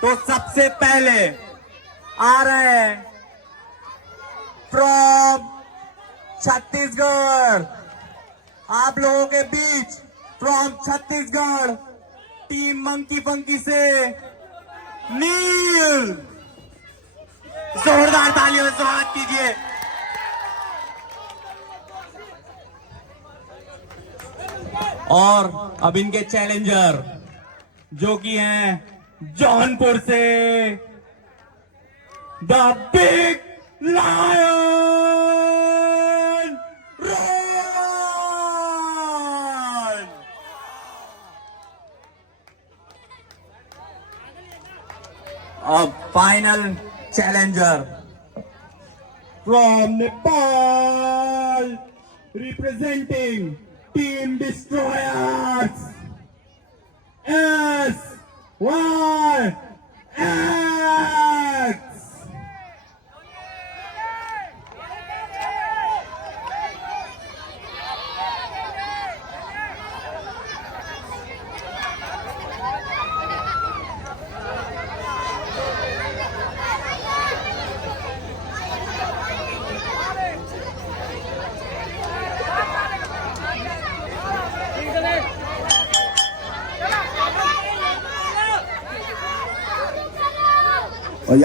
तो सबसे पहले आ रहे हैं छत्तीसगढ़, आप लोगों के बीच from Chhattisgarh team monkey funky से नील, जोरदार तालियों से स्वागत कीजिए। और अब इनके चैलेंजर जो कि हैं जौनपुर से द बिग लायन रोहन। अब final challenger from Nepal representing team destroyers SYX। और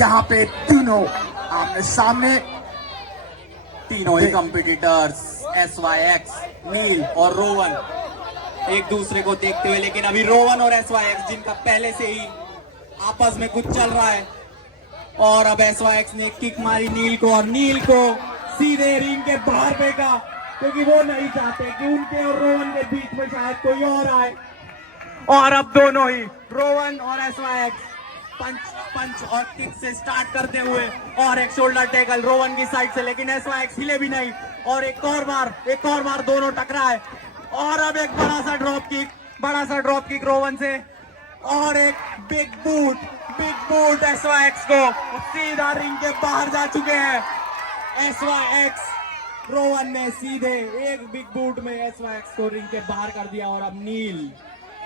यहाँ पे तीनों आमने सामने, तीनों ही कॉम्पिटिटर्स SYX, नील और रोवन एक दूसरे को देखते हुए, लेकिन अभी रोवन और SYX जिनका पहले से ही आपस में कुछ चल रहा है, और अब SYX ने किक मारी नील को और नील को सीधे रिंग के बाहर फेंका, क्योंकि वो नहीं चाहते कि उनके और रोवन के बीच में शायद कोई और आए। और अब दोनों ही रोवन और SYX पंच और किक से स्टार्ट करते हुए, और एक शोल्डर टैकल रोवन की साइड से, लेकिन SYX हिले भी नहीं, और एक और बार दोनों टकराए, और अब एक बड़ा सा ड्रॉप किक रोवन से, और एक बिग बूट SYX को सीधा रिंग के बाहर जा चुके हैं। SYX रोवन ने सीधे एक बिग बूट में SYX को रिंग के बाहर कर दिया, और अब नील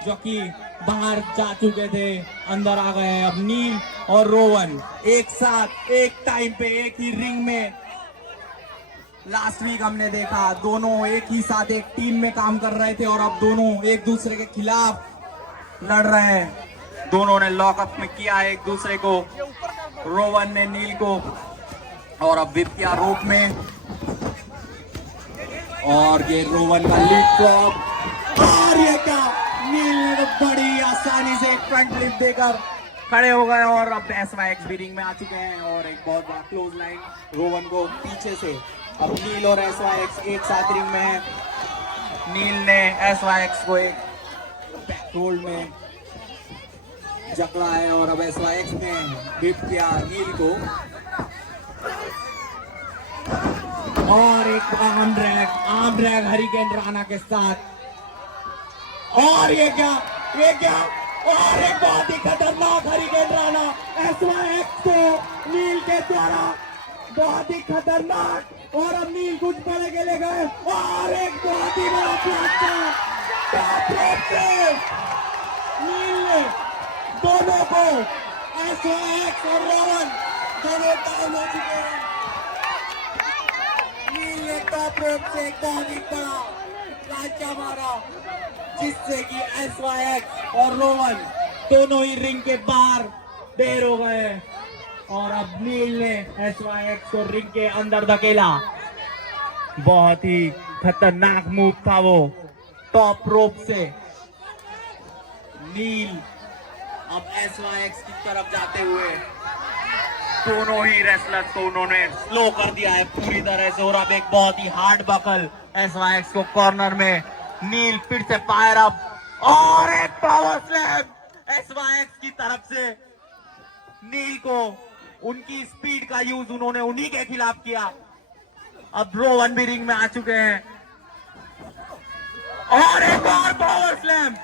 जो कि बाहर जा चुके थे अंदर आ गए हैं। अब नील और रोवन एक साथ एक टाइम पे एक ही रिंग में, लास्ट वीक हमने देखा दोनों एक ही साथ एक टीम में काम कर रहे थे, और अब दोनों एक दूसरे के खिलाफ लड़ रहे हैं। दोनों ने लॉकअप में किया है एक दूसरे को, रोवन ने नील को, और अब विप किया रोप में, और ये रोवन का लीड फ्लॉप, और ये क्या नील ने तो बड़ी आसानी से एक फ्रंट लिप देकर खड़े हो गए, और अब SYX भी रिंग में आ चुके हैं, और एक बहुत बड़ा क्लोज लाइन रोवन को पीछे से। अब नील और SYX एक साथ रिंग में है। नील ने SYX को एक बैक होल्ड में जकड़ा है, और अब SYX ने हिट किया नील को, और एक आर्म ड्रैग हरिकेन राणा के साथ, और ये क्या और एक बहुत ही खतरनाक हरिकेन राणा SYX को नील के द्वारा, बहुत ही खतरनाक, और अब नील कुछ बड़े के ले गए, और एक बहुत ही बड़ा नील ने दोनों को SYX और रोवन दोनों डाउन हो चुके हैं। नील ने टॉप रोप से एक बहुत ही बड़ा लांचा मारा, जिससे कि SYX और रोवन दोनों ही रिंग के बाहर ढेर हो गए, और अब नील ने SYX को रिंग के अंदर धकेला। बहुत ही खतरनाक मूव था वो, टॉप रोप से। नील अब SYX की तरफ जाते हुए दोनों ही रेसलर्स को उन्होंने स्लो कर दिया है पूरी तरह से, और अब एक बहुत ही हार्ड बकल SYX को कॉर्नर में, नील फिर से फायर अप, और एक पावर स्लैम SYX की तरफ से। नील को उनकी स्पीड का यूज उन्होंने उन्हीं के खिलाफ किया। अब रोवन भी रिंग में आ चुके हैं, और एक और power slam,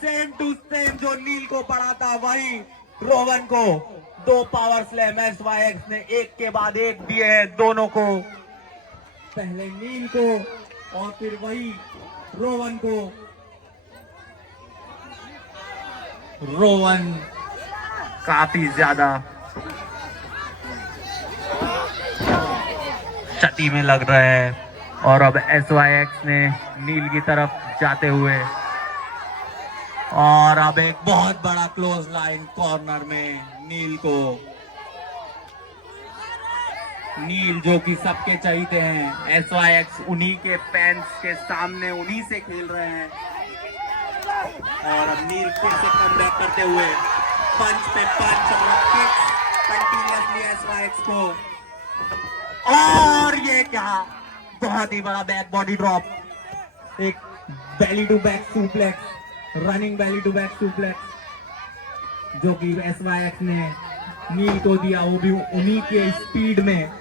same to same जो नील को पड़ा था वही रोवन को। दो पावर स्लैम SYX ने एक के बाद एक दिए हैं दोनों को, पहले नील को और फिर वही रोवन को। रोवन काफी ज्यादा क्षति में लग रहे हैं। और अब SYX ने नील की तरफ जाते हुए, और अब एक बहुत बड़ा क्लोज लाइन कॉर्नर में नील को, नील जो कि सबके चाहते हैं, SYX उन्हीं के फैंस के सामने उन्हीं से खेल रहे हैं। और अब नील फिर से कमबैक करते हुए पंच पे पंच और किक्स कंटिन्यूअसली SYX को, और ये क्या बहुत ही बड़ा बैक बॉडी ड्रॉप, एक belly to back suplex, running belly to back suplex जो कि SYX ने नील को दिया, वो भी उन्हीं के स्पीड में।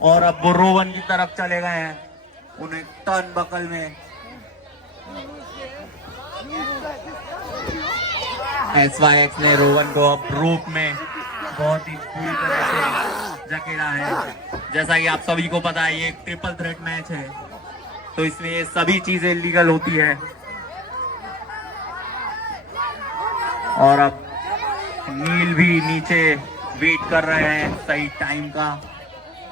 और अब वो रोवन की तरफ चले गए हैं, उन्हें टर्न बकल में SYX ने रोवन को अब रोप में बहुत ही पूरी तरह से जकेड़ा है। जैसा कि आप सभी को पता है, ये एक ट्रिपल थ्रेट मैच है, तो इसमें ये सभी चीजें लीगल होती है। और अब नील भी नीचे वेट कर रहे हैं सही टाइम का।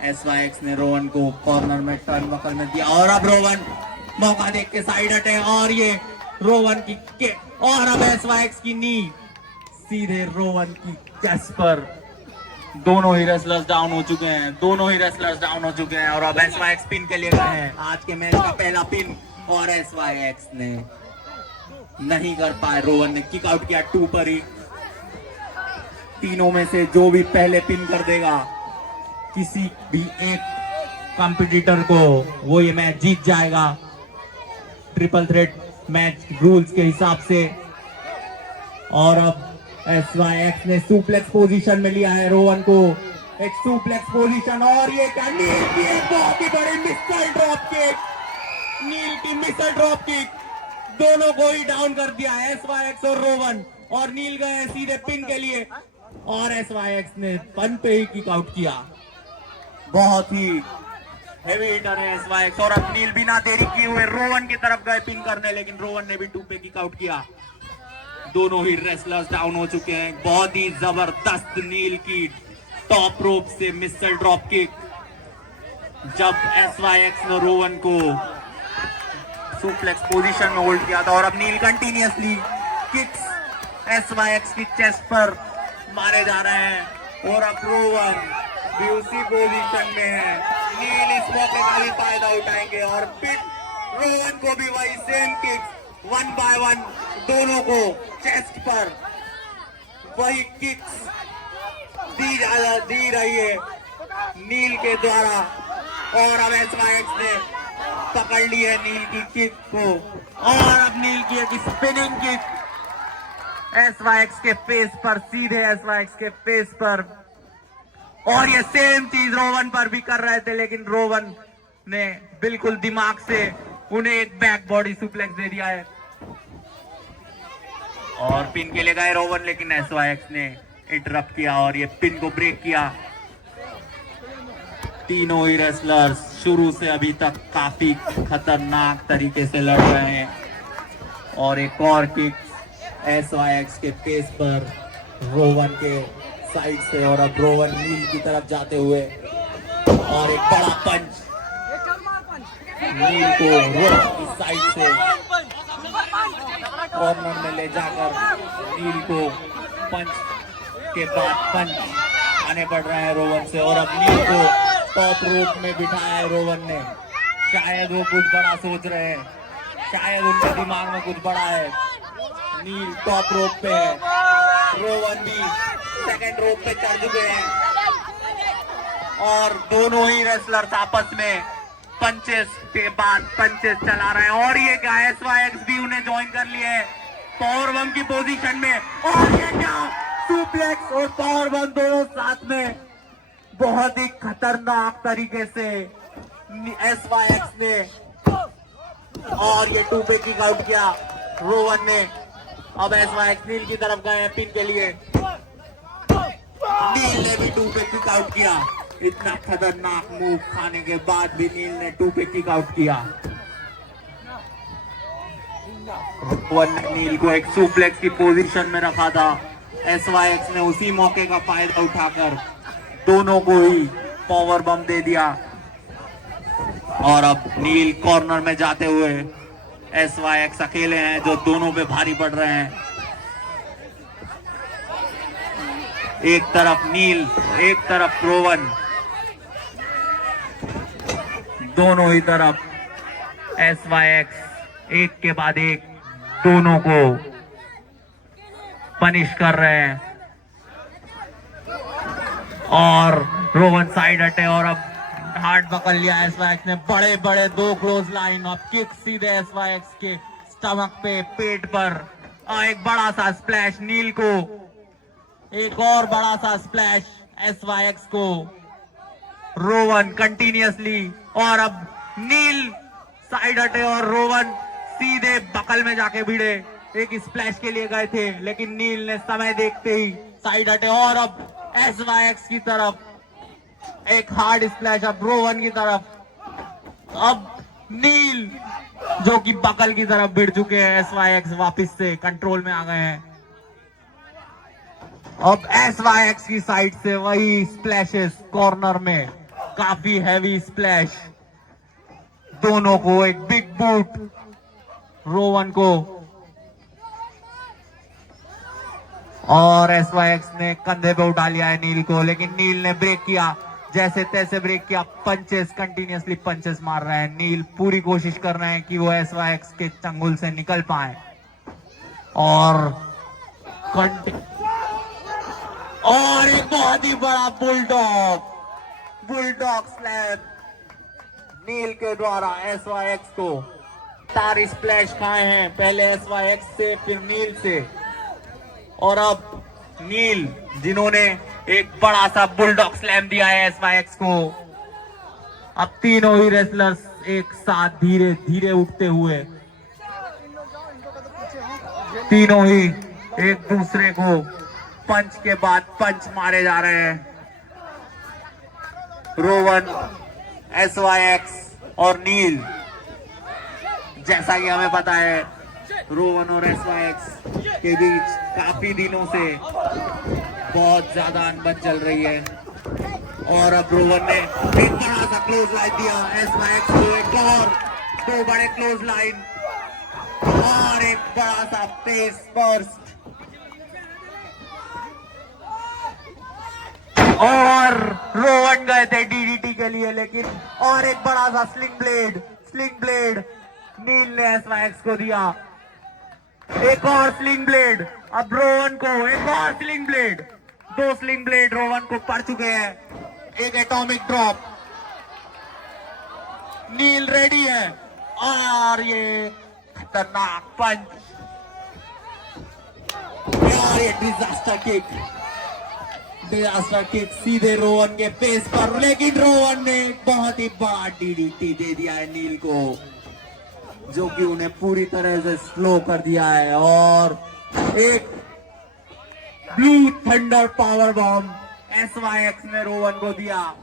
SYX ने रोवन को कॉर्नर में टर्न बकल में दिया, और अब रोवन मौका देख के साइड हटे, और ये रोवन की किक, और अब SYX की नी सीधे रोवन की चेस्ट पर। दोनों ही रेसलर्स डाउन हो चुके हैं, दोनों ही रेसलर्स डाउन हो चुके हैं। और अब SYX पिन के लिए गए हैं, आज के मैच का पहला पिन, और SYX ने नहीं कर पाए, रोवन ने किक आउट किया 2 पर ही। तीनों में से जो भी पहले पिन कर देगा किसी भी एक कंपटीटर को, वो ये मैच जीत जाएगा ट्रिपल थ्रेट मैच रूल्स के हिसाब से। और अब SYX ने सुप्लेक्स पोजीशन में लिया है रोवन को, एक सुप्लेक्स पोजीशन, और ये क्या नील की एक बहुत ही बड़ी मिसल ड्रॉप किक, नील की मिसल ड्रॉप किक, दोनों को ही डाउन कर दिया SYX और रोवन, और नील गए सीधे पिन के लिए, और SYX ने पन पे ही किक आउट किया। बहुत ही हेवी हिटर है SYX। और अब नील बिना देरी किए हुए रोवन की तरफ गए पिन करने, लेकिन रोवन ने भी 2 पे किक आउट किया। दोनों ही रेसलर्स डाउन हो चुके हैं। बहुत ही जबरदस्त नील की टॉप रोप से मिसल ड्रॉप किक, जब SYX ने रोवन को सुप्लेक्स पोजीशन में होल्ड किया था। और अब नील कंटिन्यूअसली किक्स SYX की चेस्ट पर मारे जा रहे हैं, और अब रोवन भी उसी पोजीशन में है। नील इस मौके का भी फायदा उठाएंगे, और फिर रोवन को भी वही सेम किक्स 1 बाय 1 दोनों को चेस्ट पर वही किक्स दी रही है नील के द्वारा। और अब SYX ने पकड़ ली है नील की किक को, और अब नील की एक स्पिनिंग किक SYX के फेस पर, सीधे SYX के फेस पर। और ये सेम चीज रोवन पर भी कर रहे थे, लेकिन रोवन ने बिल्कुल दिमाग से उन्हें एक बैक बॉडी सुप्लेक्स दे दिया है, और पिन के लिए गए रोवन, लेकिन SYX ने इंटरप्ट किया और ये पिन को ब्रेक किया। तीनों ही रेसलर्स शुरू से अभी तक काफी खतरनाक तरीके से लड़ रहे हैं, और एक और किक SYX के फेस पर रोवन के साइड से, और अब रोवन नील की तरफ जाते हुए, और एक बड़ा पंच नील को रोवन की साइड से कॉर्नर में ले जाकर नील को पंच के बाद पंच आने पड़ रहे हैं रोवन से। और अब नील को टॉप रोप में बिठाया है रोवन ने, शायद वो कुछ बड़ा सोच रहे हैं, शायद उनके दिमाग में कुछ बड़ा है। नील टॉप रोप पे है, रोवन भी सेकंड रोप पे चढ़ चुके हैं, और दोनों ही रेसलर्स आपस में पंचेस के बाद पंचेस चला रहे हैं। और ये क्या SYX भी उन्हें ज्वाइन कर लिए है पावर बम की पोजीशन में, और ये क्या सुप्लेक्स और पावर बम दोनों साथ में बहुत ही खतरनाक तरीके से SYX ने, और ये 2 पे किक आउट किया रोवन ने। अब SYX नील की तरफ गए हैं पिन के लिए, नील ने भी 2 पे किक आउट किया। इतना खतरनाक मूव खाने के बाद भी नील ने 2 पे किक आउट किया। रोवन ने नील को एक सुप्लेक्स की पोजीशन में रखा था, SYX ने उसी मौके का फायदा उठाकर दोनों को ही पावर बम दे दिया। और अब नील कॉर्नर में जाते हुए SYX अकेले हैं जो दोनों पे भारी पड़ रहे हैं। एक तरफ नील, एक तरफ रोवन, दोनों ही तरफ SYX एक के बाद एक दोनों को पनिश कर रहे हैं। और रोवन साइड हटे और अब हार्ड पकड़ लिया SYX ने। बड़े बड़े दो क्लोज लाइन, अब किक सीधे SYX के स्टमक पे, पेट पर। और एक बड़ा सा स्प्लैश नील को, एक और बड़ा सा स्प्लैश SYX को। रोवन कंटिन्यूअसली, और अब नील साइड हटे और रोवन सीधे बकल में जाके भिड़े। एक स्प्लैश के लिए गए थे लेकिन नील ने समय देखते ही साइड हटे और अब SYX की तरफ एक हार्ड स्प्लैश, अब रोवन की तरफ। अब नील जो कि बकल की तरफ भिड़ चुके हैं, SYX वापस से कंट्रोल में आ गए हैं। अब SYX की साइड से वही स्प्लैशेस कॉर्नर में, काफी हैवी स्प्लैश। दोनों को एक बिग बूट, रोवन को, और SYX ने कंधे पे उठा लिया है नील को, लेकिन नील ने ब्रेक किया, जैसे तैसे ब्रेक किया। पंचेस, कंटिन्यूअसली पंचेस मार रहे हैं नील। पूरी कोशिश कर रहे हैं कि वो SYX के चंगुल से निकल पाए। और एक बहुत ही बड़ा बुलडॉग स्लैम नील के द्वारा SYX को। तार स्प्लैश खाए हैं, पहले SYX से फिर नील से, और अब नील जिन्होंने एक बड़ा सा बुलडॉग स्लैम दिया है SYX को। अब तीनों ही रेसलर्स एक साथ धीरे धीरे उठते हुए, तीनों ही एक दूसरे को पंच के बाद पंच मारे जा रहे हैं। रोवन, SYX और नील। जैसा कि हमें पता है रोवन और SYX के बीच काफी दिनों से बहुत ज्यादा अनबन चल रही है। और अब रोवन ने एक बड़ा सा क्लोज लाइन दिया SYX को, एक और दो बड़े क्लोज लाइन और एक बड़ा सा फेस बर्स्ट, और रोवन गए थे DDT के लिए, लेकिन और एक बड़ा सा स्लिंग ब्लेड नील ने SYX को दिया। एक और स्लिंग ब्लेड, अब रोवन को एक और स्लिंग ब्लेड, दो स्लिंग ब्लेड रोवन को पड़ चुके हैं। एक एटॉमिक ड्रॉप, नील रेडी है, और ये खतरनाक पंच, और ये डिजास्टर किक सीधे रोवन के फेस पर, लेकिन रोवन ने बहुत ही बड़ा DDT दे दिया है नील को, जो कि उन्हें पूरी तरह से स्लो कर दिया है। और एक blue thunder power bomb SYX ने रोवन को दिया।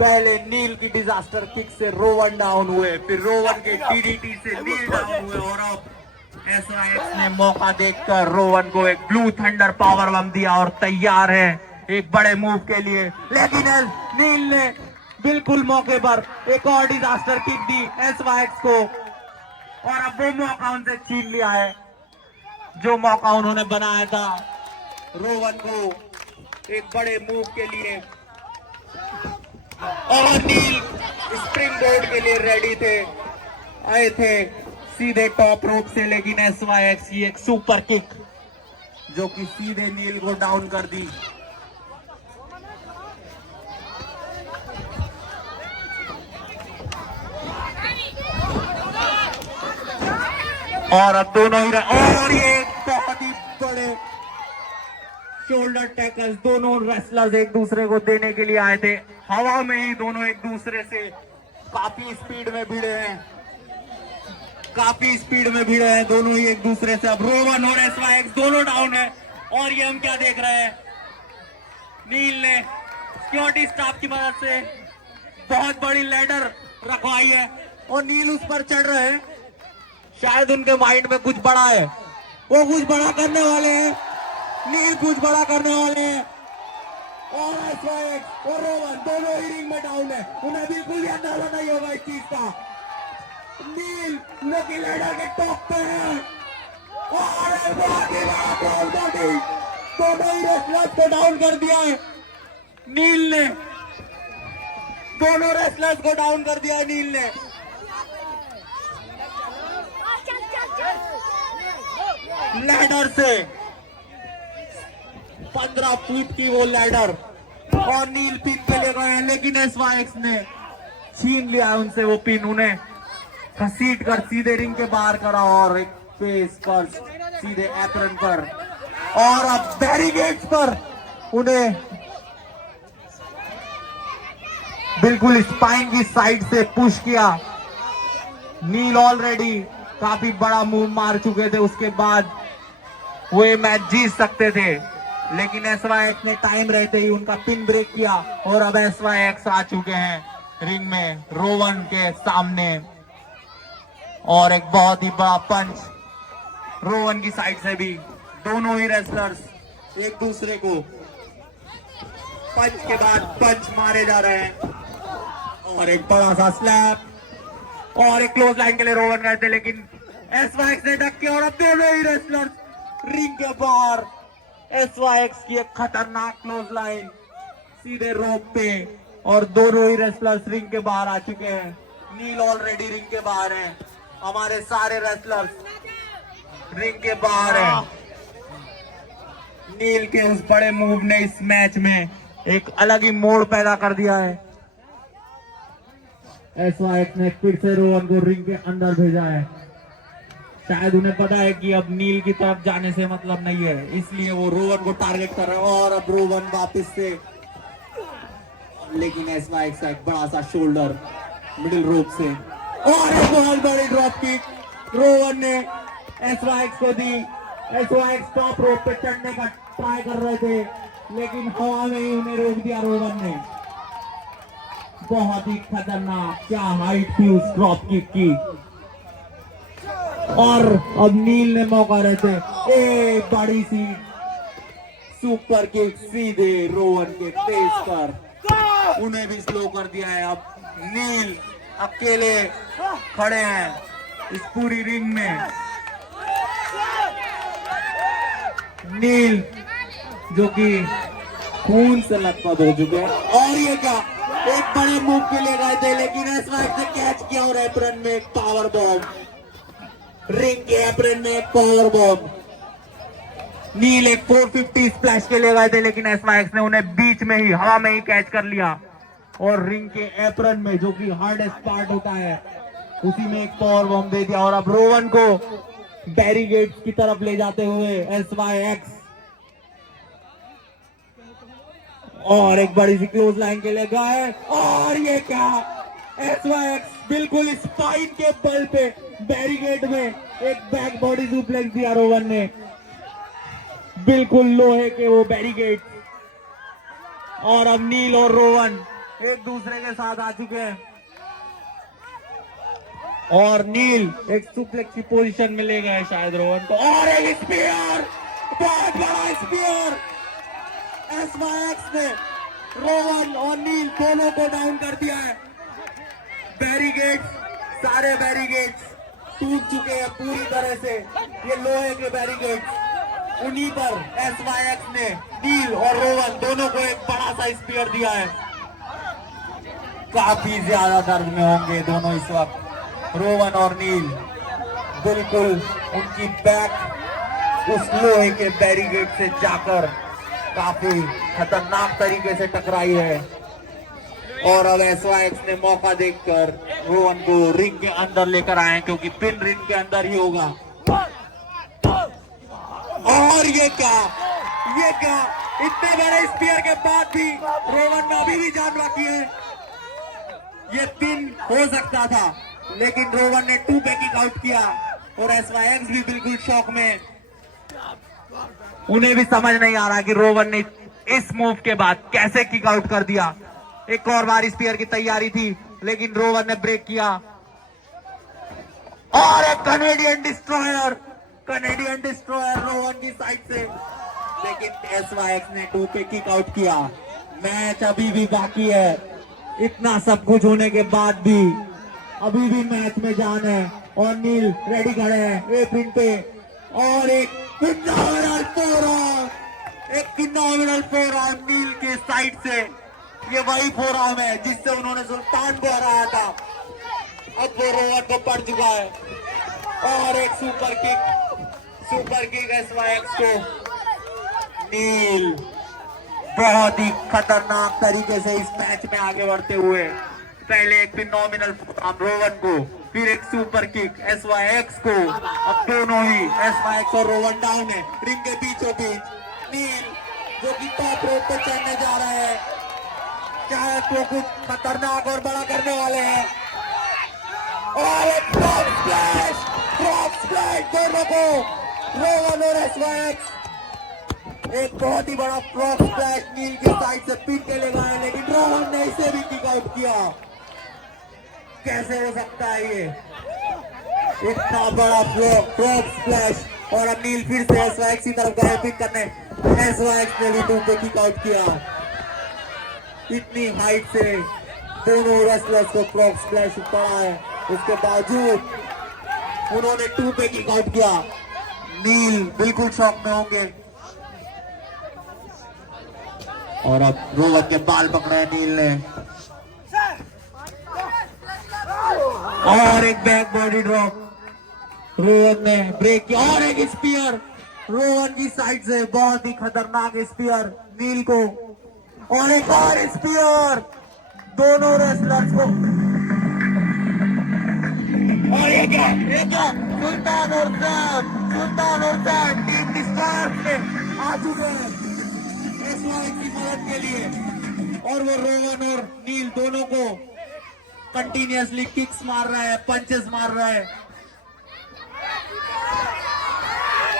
पहले नील की डिजास्टर किक से रोवन डाउन हुए, फिर रोवन के DDT से नील डाउन हुए, और अब SYX ने मौका देखकर रोवन को एक ब्लू थंडर पावर बम दिया और तैयार है एक बड़े मूव के लिए। लेकिन नील ने बिल्कुल मौके पर एक और डिजास्टर किक दी SYX को, और अब वो मौका उनसे छीन लिया है जो मौका उन्होंने बनाया था रोवन को एक बड़े मूव के लिए। और नील स्प्रिंग बोर्ड के लिए रेडी थे, आए थे सीधे टॉप रोप से, लेकिन SYX की एक सुपर किक जो कि सीधे नील को डाउन कर दी। और अब दोनों ही और ये बहुत ही बड़े शोल्डर टैकल्स दोनों रेसलर्स एक दूसरे को देने के लिए आए थे। हवा में ही दोनों एक दूसरे से काफी स्पीड में भिड़े हैं, दोनों ही एक दूसरे से। अब रोवन और SYX दोनों डाउन है, और ये हम क्या देख रहे हैं, नील ने सिक्योरिटी स्टाफ की मदद से बहुत बड़ी लैडर रखवाई है और नील उस पर चढ़ रहे हैं। शायद उनके माइंड में कुछ बड़ा है, वो कुछ बड़ा करने वाले हैं, नील कुछ बड़ा करने वाले हैं। और SYX और रोवन दोनों ही रिंग में डाउन है, उन्हें बिल्कुल भी अंदाजा नहीं होगा इस चीज का। नील लकी लैडर के टॉप पे है और बहुत ही बड़ा क्राउड बॉडी, दोनों ही रेसलर्स को डाउन कर दिया है नील ने, दोनों रेसलर्स को डाउन कर दिया नील ने। लैडर से 15 फीट की वो लैडर और नील पिन पे ले गए हैं, लेकिन SYX ने छीन लिया उनसे वो पिन, उन्हें घसीट कर सीधे रिंग के बाहर करा और एक फेस पर सीधे एप्रन पर, और अब बैरिकेड्स पर उन्हें बिल्कुल स्पाइन की साइड से पुश किया। नील ऑलरेडी काफी बड़ा मूव मार चुके थे, उसके बाद वो ये मैच जीत सकते थे, लेकिन SYX ने टाइम रहते ही उनका पिन ब्रेक किया और अब SYX आ चुके हैं रिंग में रोवन के सामने। और एक बहुत ही बड़ा पंच रोवन की साइड से भी, दोनों ही रेसलर्स एक दूसरे को पंच के बाद पंच मारे जा रहे हैं, और एक बड़ा सा स्लैप और एक क्लोज लाइन के लिए रोवन गए थे, लेकिन SYX ने डक किया और अब दोनों ही रेसलर्स रिंग के बाहर। SYX की एक खतरनाक क्लोज लाइन सीधे रोप पे और दोनों ही रेसलर्स रिंग के बाहर आ चुके हैं। नील ऑलरेडी रिंग के बाहर हैं, हमारे सारे रेसलर्स रिंग के बाहर हैं। नील के उस बड़े मूव ने इस मैच में एक अलग ही मोड़ पैदा कर दिया है। SYX ने फिर से रोवन को रिंग के अंदर भेजा है, शायद उन्हें पता है कि अब नील की तरफ जाने से मतलब नहीं है, इसलिए वो रोवन को टारगेट कर रहे हैं। और अब रोवन वापस से, लेकिन SYX का एक बड़ा सा शोल्डर मिडिल रोप से और एक बहुत बड़ी ड्रॉप किक रोवन ने SYX को दी। SYX टॉप रोप पे चढ़ने का ट्राई कर रहे थे, लेकिन हवा में ही उन्हें रोक दिया रोवन ने। बहुत ही खतरनाक, क्या हाइट थी उस ड्रॉप किक की। और अब नील ने मौका रहते एक बड़ी सी सुपर किक सीधे रोवन के फेस पर, उन्हें भी स्लो कर दिया है। अब नील अकेले खड़े हैं इस पूरी रिंग में। नील जो कि खून से लथपथ हो चुके हैं, और ये क्या एक बड़े मूव के लिए गए थे, लेकिन SYX ने कैच किया और एप्रन में एक पावर बॉम्ब, रिंग के एप्रन में एक पावर बॉम्ब। नील एक 450 स्प्लैश के लिए गए थे, लेकिन SYX ने उन्हें बीच में ही हवा में ही कैच कर लिया और रिंग के एप्रन में, जो कि हार्डेस्ट पार्ट होता है, उसी में एक पावर बॉम्ब दे दिया। और अब रोवन को बैरिकेड्स की तरफ ले जाते हुए SYX, और एक बड़ी सी क्लोज लाइन के लिए गए, और ये क्या SYX बिल्कुल स्पाइन के बल पे बैरिकेड में एक बैक बॉडी सुप्लेक्स दिया रोवन ने, बिल्कुल लोहे के वो बैरिकेड। और अब नील और रोवन एक दूसरे के साथ आ चुके हैं, और नील एक सुप्लेक्स की पोजीशन में ले गए शायद रोवन को, और एक स्पीयर, बहुत बड़ा स्पीयर। SYX ने रोवन और नील दोनों को डाउन कर दिया है। बैरिकेड्स, सारे बैरिकेड्स टूट चुके हैं पूरी तरह से, ये लोहे के बैरिकेड्स। उन्हीं पर SYX ने नील और रोवन दोनों को एक बड़ा सा स्पीयर दिया है। काफी ज्यादा दर्द में होंगे दोनों इस वक्त, रोवन और नील। बिल्कुल उनकी बैक उस लोहे के बैरिकेड से जाकर काफी खतरनाक तरीके से टकराई है, और अब SYX ने मौका देखकर रोवन को रिंग के अंदर लेकर आए, क्योंकि पिन रिंग के अंदर ही होगा। और ये क्या इतने बड़े स्पीयर के बाद भी रोवन में अभी भी जान बाकी है। ये पिन हो सकता था, लेकिन रोवन ने 2 पे किक आउट किया, और SYX भी बिल्कुल शॉक में, उन्हें भी समझ नहीं आ रहा कि रोवन ने इस मूव के बाद कैसे किक आउट कर दिया। एक और बार स्पीयर की तैयारी थी, लेकिन रोवन ने ब्रेक किया, और एक कनेडियन डिस्ट्रॉयर रोवन की साइड से, लेकिन SYX ने 2 पे किक आउट किया। मैच अभी भी बाकी है। इतना सब कुछ होने के बाद भी अभी भी मैच में जान है और नील रेडी खड़े हैं एक पिन पे। और एक फिनोमिनल फोर आर्म नील के साइड से। ये वही फोर आर्म है जिससे उन्होंने सुल्तान को हराया था। अब वो रोहन को पड़ चुका है और एक सुपर किक SYX को। नील बहुत ही खतरनाक तरीके से इस मैच में आगे बढ़ते हुए पहले एक फिनोमिनल रोवन को, फिर एक सुपर किक SYX को। अब दोनों ही SYX और रोवन डाउन है रिंग के बीचों बीच। नील जो कि टॉप रोड पे चढ़ने जा रहे हैं, चाहे तो कुछ खतरनाक और बड़ा करने वाले हैं। और एक फ्रॉग स्प्लैश दोनों को, रोवन और SYX। एक बहुत ही बड़ा फ्रॉग स्प्लैश नील के साइड से पीट के ले गए, लेकिन रोहन ने इसे भी किक आउट किया। कैसे हो सकता है ये इतना बड़ा फ्रॉग स्प्लैश? और अब नील फिर से SYX की तरफ गए पिक करने। SYX ने भी तुमको किक आउट किया। इतनी हाइट से दोनों रेसलर्स को फ्रॉग स्प्लैश पड़ा है, उसके बावजूद उन्होंने 2 पे किक आउट किया। नील बिल्कुल शॉक में होंगे। और अब रोवन के बाल पकड़े नील ने और एक बैक बॉडी ड्रॉप रोवन ने ब्रेक किया। और एक स्पीयर रोवन की साइड से, बहुत ही खतरनाक स्पीयर नील को। और एक और स्पीयर दोनों रेसलर्स को। और ये क्या सुल्तान और सैम टीम डिस्ट्रॉयर में आ चुके हैं SYX की मदद के लिए। और वो रोवन और नील दोनों को कंटिन्यूअसली किक्स मार रहा है, पंचेस मार रहा है।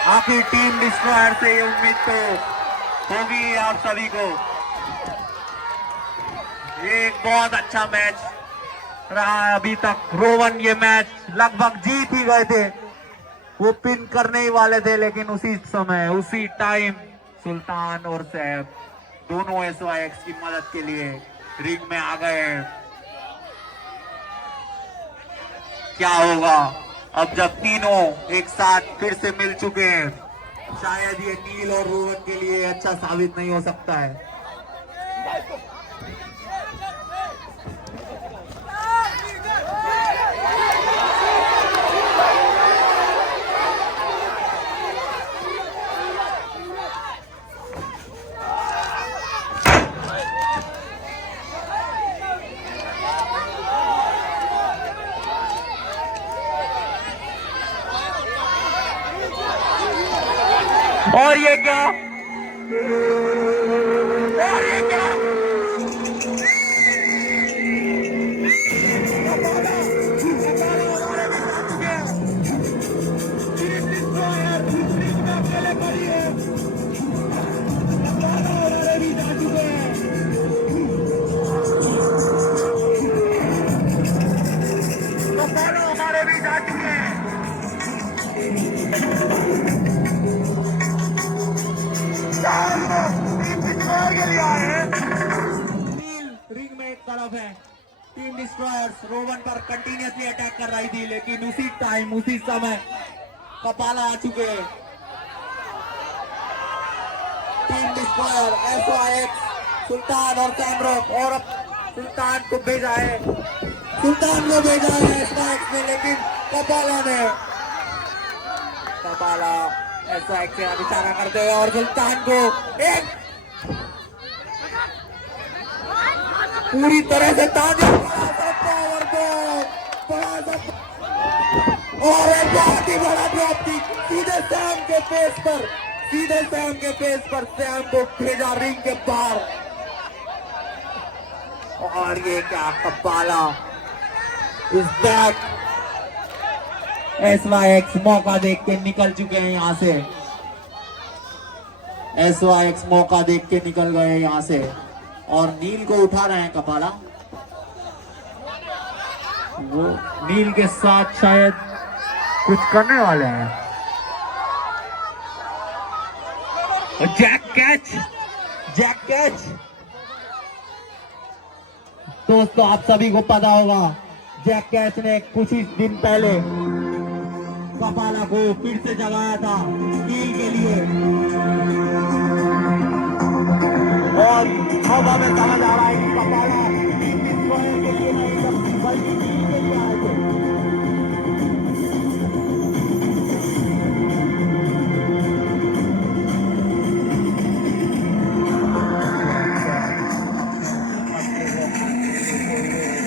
आखिर टीम डिस्ट्रॉयर से ये उम्मीद तो होगी आप सभी को। ये एक बहुत अच्छा मैच रहा है अभी तक। रोवन ये मैच लगभग जीत ही गए थे, वो पिन करने ही वाले थे, लेकिन उसी समय उसी टाइम सुल्तान और सैम दोनों SYX की मदद के लिए रिंग में आ गए हैं। क्या होगा अब जब तीनों एक साथ फिर से मिल चुके हैं? शायद ये नील और रोवन के लिए अच्छा साबित नहीं हो सकता है। और ये क्या? हमारे भी जा चुके हैं। रिंग में एक तरफ है टीम डिस्ट्रॉयर्स रोवन पर कंटिन्यूअसली अटैक कर रही थी, लेकिन उसी टाइम उसी समय कपाला आ चुके हैं। टीम डिस्ट्रॉयर SYX सुल्तान और सैमरॉक, और अब सुल्तान को भेजा है SYX ने, लेकिन कपाला SYX से इशारा करते हुए और सुल्तान को एक पूरी तरह से और एक बहुत ही बड़ा ड्रॉप किक सीधे सैम के फेस पर सैम को भेजा रिंग के बाहर। और ये क्या, कपाला इस बैक। SYX मौका देख के निकल चुके हैं यहाँ से, SYX मौका देख के निकल गए यहाँ से, और नील को उठा रहे हैं कपाला। वो नील के साथ शायद कुछ करने वाले हैं। जैक कैच दोस्तों आप सभी को पता होगा जैक कैच ने कुछ ही दिन पहले कपाला को फिर से जगाया था कील के लिए और अब हमें समझ आ रहा है कि कपाला के लिए नहीं बल्कि कील के लिए आए थे।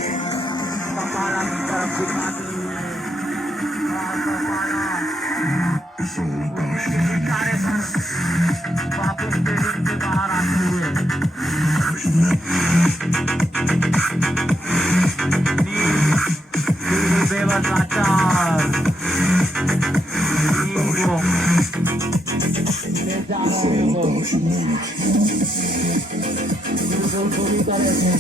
कपाला की तरफ दिखाते हुए और कपाला इशारे पर वापस स्टेडियम से बाहर आते हुए नील बेबस लाचार नील को ले जा रहे हो बिल्कुल पूरी तरह से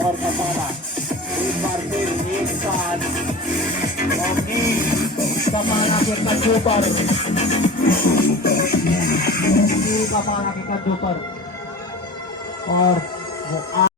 और कपाला एक बार फिर एक साथ और कपाला के कद्दू पर कपाला के कद्दू पर और वो